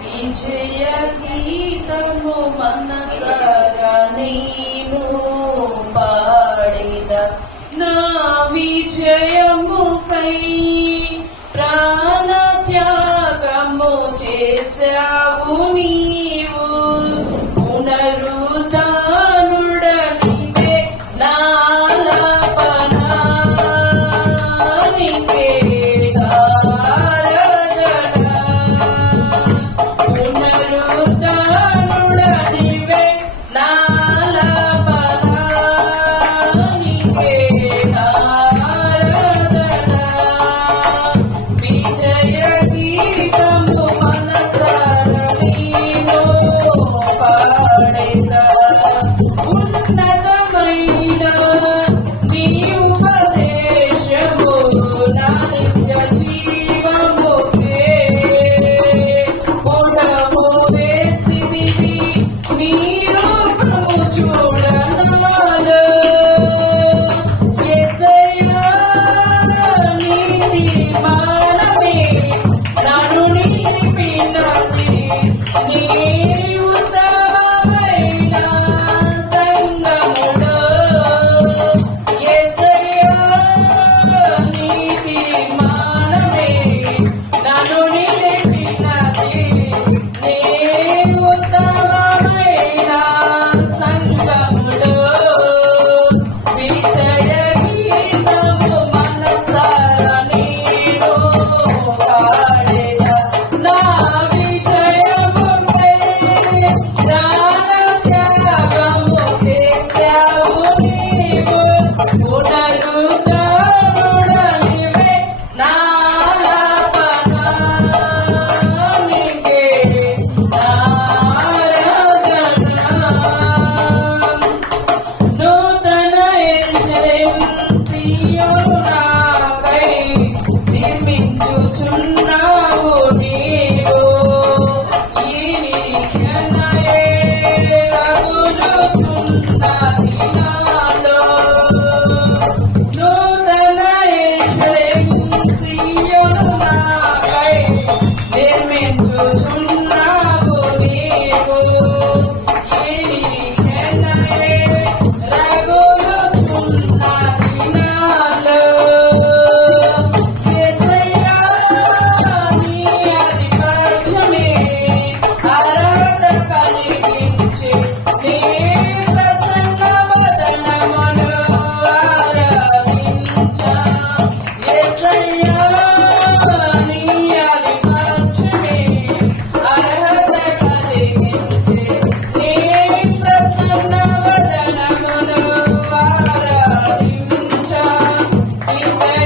విజయ గీతము మనసారా నేను పాడిద నా విజయముకై ప్రాణ త్యాగము చేశావు నీవు పునరుద్ధానుడనివే నాలాపనానికే పునరుద్ధానుడనివే నాలాపనానికే విజయ గీతము మనసారా నేను పాడేద ఉన్నతమైన నీ ఉపదేశము నా నిత్య జీవముకే పుటము వేసిదివి నీ రూపము చూడనాలో యేసయ్యా నీ తీర్మానమే నన్ను నిలిపినది నీ ఉత్తమమైన సంగములో యేసయ్యా నీ తీర్మానమే నన్ను నిలిపినది నీ ఉత్తమమైన సంగములో విజయ గీతము మనసారా నేను పాడేద నా విజయముకై ప్రాణ త్యాగము చేశావు నీవు పునరుద్ధానుడనివే నాలాపనానికే నూతన యెరూషలేము సీయోను నాకై నిర్మించుచున్నావు నీవు ఈ నిరీక్షణయే రగులుచున్నది నాలో నూతన యెరూషలేము సీయోను నాకై నిర్మించుచున్నావు నీవు ఈ నిరీక్షణయే రగులుచున్నది నాలో యేసయ్యా నీ ఆధిపత్యమే అర్హత కలిగించి నీ ప్రసన్న వదనమును ఆరాధించా యేసయ్యా నీ ఆధిపత్యమే అర్హత కలిగించి నీ ప్రసన్న వదనమును ఆరాధించా విజయ